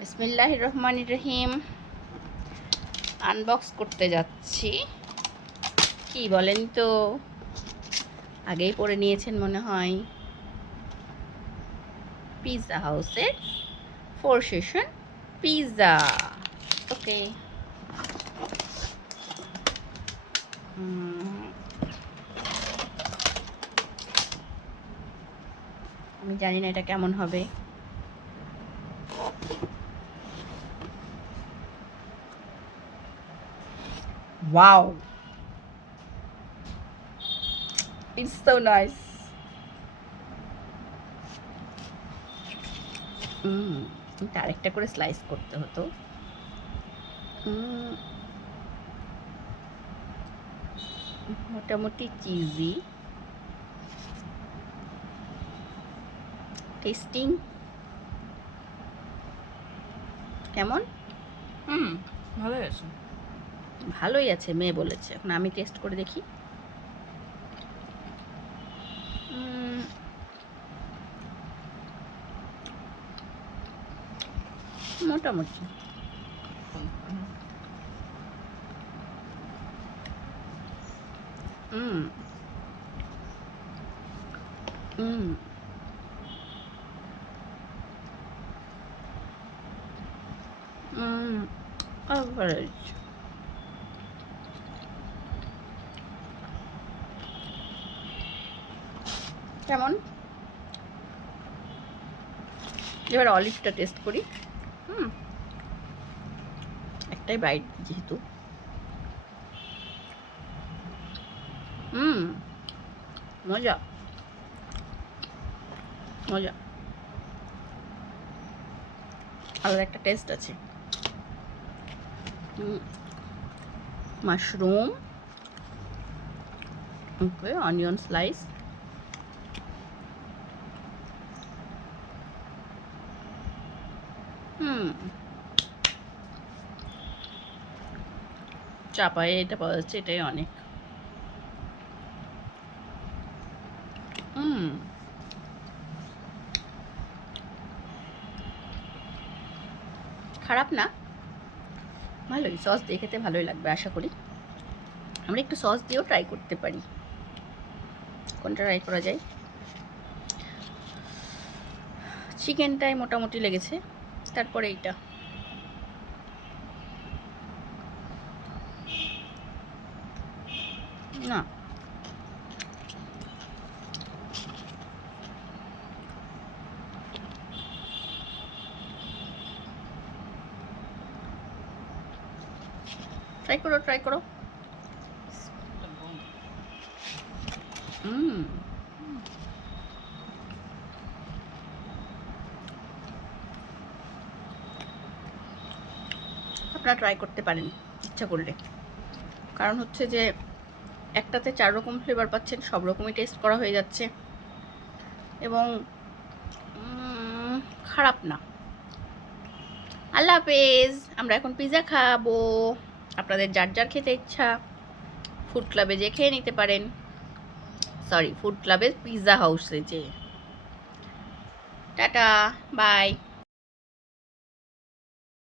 বিসমিল্লাহির রহমানির রহিম। আনবক্স করতে যাচ্ছি। কি বলেন তো, আগেই পড়ে নিয়েছেন মনে হয়। পিৎজা হাউসের 4 সেশন পিৎজা। ওকে, আমি জানি না এটা কেমন হবে। Wow, it's so nice. আরেকটা করে স্লাইস করতে হতো। মোটামুটি চিজি টেস্টিং কেমন? ভালোই আছে। ভালোই আছে মেয়ে বলেছে। এখন আমি টেস্ট করে দেখি। মোটামুটি average. কেমন? এবার অলিভটা টেস্ট করি। একটাই বাইট যেহেতু। মজা মজা, আলাদা একটা টেস্ট আছে। মাশরুম, ওকে, অনিয়ন স্লাইস, চাপায়ে এটা পাওয়া যাচ্ছে, এটাই অনেক। খারাপ না, ভালোই। সস দিয়ে খেতে ভালোই লাগবে আশা করি। আমরা একটু সস দিয়েও ট্রাই করতে পারি। কোনটা ট্রাই করা যায়? চিকেনটাই মোটামুটি লেগেছে, তারপরে এইটা। না, ট্রাই করো ট্রাই করো। আপনারা ট্রাই করতে পারেন ইচ্ছা করলে। কারণ হচ্ছে যে একটাতে 4 রকম ফ্লেভার পাচ্ছেন, সব রকমই টেস্ট করা হয়ে যাচ্ছে এবং খারাপ না। আল্লাহ হাফেজ। আমরা এখন পিৎজা খাবো। আপনাদের যার যার খেতে ইচ্ছা ফুড ক্লাবে যেয়ে খেয়ে নিতে পারেন। সরি, ফুড ক্লাবে পিৎজা হাউসে যেয়ে। Ta-ta, by.